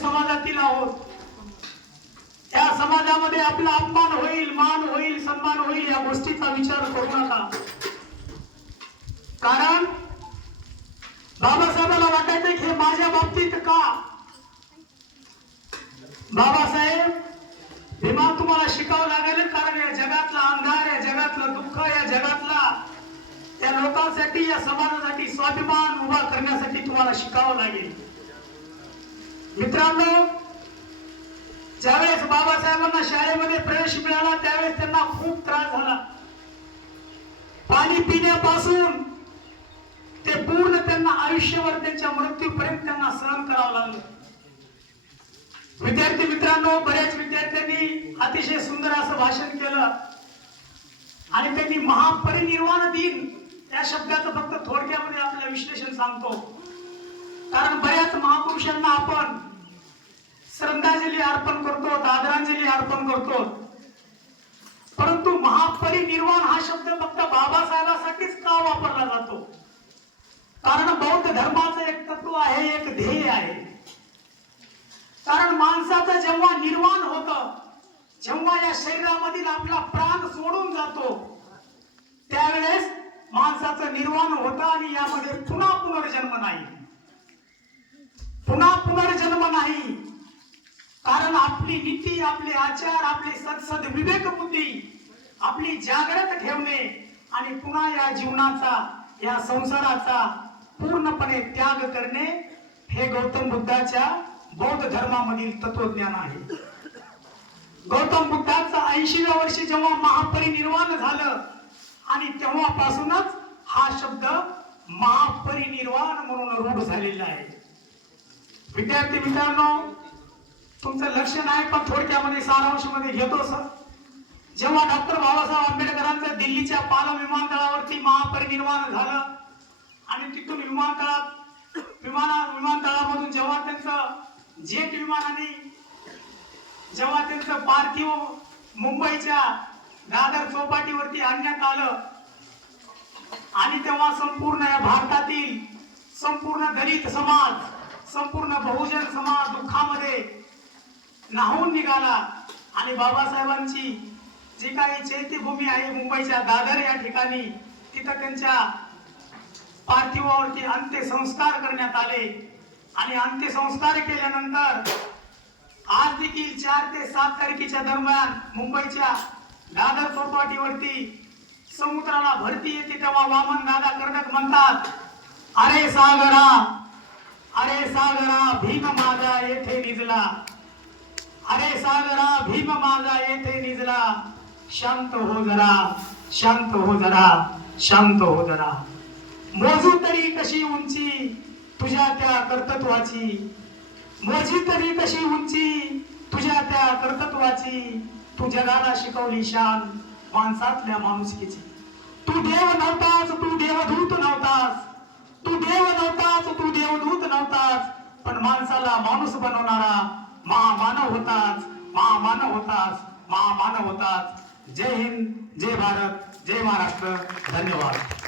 समाजातील आहोत. या समाजामध्ये आपला अपमान होईल, मान होईल, सन्मान होईल या गोष्टीचा विचार करू नका. कारण बाबासाहेबांना वाटायचं की हे माझ्या बाबतीत का. बाबासाहेब भीमा तुम्हाला शिकावं लागेल, कारण या जगातला अंधार, या जगातलं दुःख, या जगातला या लोकांसाठी, या समाजासाठी स्वाभिमान उभा करण्यासाठी तुम्हाला शिकावं लागेल. मित्रांनो, ज्यावेळेस बाबासाहेबांना शाळेमध्ये प्रवेश मिळाला त्यावेळेस त्यांना खूप त्रास झाला. पाणी पिण्यापासून ते पूर्ण त्यांना आयुष्यभर त्यांच्या मृत्यूपर्यंत त्यांना सहन करावं लागलं. विद्यार्थी मित्रांनो, बऱ्याच विद्यार्थ्यांनी अतिशय सुंदर असं भाषण केलं आणि त्यांनी महापरिनिर्वाण दिन या शब्दाचं फक्त थोडक्यामध्ये आपलं विश्लेषण सांगतो. कारण बऱ्याच महापुरुषांना आपण श्रद्धांजली अर्पण करतो, आदरांजली अर्पण करतो, परंतु महापरिनिर्वाण हा शब्द फक्त बाबासाहेबांसाठीच का वापरला जातो. कारण बौद्ध धर्माचं एक तत्व आहे, एक ध्येय आहे. कारण माणसाचं जेव्हा निर्वाण होतं, जेव्हा या शरीरामधील आपला प्राण सोडून जातो, त्यावेळेस माणसाचं निर्वाण होतं आणि यामध्ये पुन्हा पुनर्जन्म नाही, पुन्हा पुनर्जन्म नाही. कारण आपली नीती, आपले आचार, आपली सत्सद विवेक बुद्धी आपली जागृत ठेवणे आणि पुन्हा या जीवनाचा, या संसाराचा पूर्णपणे त्याग करणे हे गौतम बुद्धाच्या बौद्ध धर्मामधील तत्वज्ञान आहे. गौतम बुद्धाचं 80व्या वर्षी जेव्हा महापरिनिर्वाण झालं आणि तेव्हापासूनच हा शब्द महापरिनिर्वाण म्हणून रूढ झालेला आहे. विद्यार्थी मित्रांनो, तुमचं लक्ष नाही पण थोडक्यामध्ये सारांश मध्ये घेतो सर. जेव्हा डॉक्टर बाबासाहेब आंबेडकरांचं दिल्लीच्या पालम विमानतळावरती महापरिनिर्वाण झालं आणि तिथून विमानतळामधून जेव्हा त्यांचं जेट विमानाने जेव्हा त्यांचं पार्थिव मुंबईच्या दादर चौपाटीवरती आणण्यात आलं आणि तेव्हा संपूर्ण या भारतातील संपूर्ण दलित समाज, संपूर्ण बहुजन समाज दुःखामध्ये न्हावून निघाला आणि बाबासाहेबांची जी काही चैत्यभूमी आहे मुंबईच्या दादर या ठिकाणी, तिथं त्यांच्या पार्थिवावरती अंत्यसंस्कार करण्यात आले. आणि अंत्यसंस्कार केल्यानंतर आज देखील 4 ते 7 तारखेच्या दरम्यान मुंबईच्या दादर चौपाटीवरती समुद्राला भरती येते तेव्हा वामन दादा कर्णक म्हणतात, अरे सागरा, अरे सागरा भीम माझा येथे निजला, अरे सागरा भीम माझा येथे निजला, शांत हो जरा, शांत हो जरा, शांत हो जरा. मोजू तरी कशी उंची तुझ्या त्या कर्तृत्वाची, मोजी तरी कशी उंची तुझ्या त्या कर्तृत्वाची, तू जगाला शिकवली शान माणसातल्या माणुसकीची. तू देव नव्हतास, तू देवदूत नव्हतास, तू देव नव्हतास, तू देवदूत नव्हतास, पण माणसाला माणूस बनवणारा महामानव होतास, महामानव होतास, महामानव होतास. जय हिंद, जय भारत, जय महाराष्ट्र. धन्यवाद.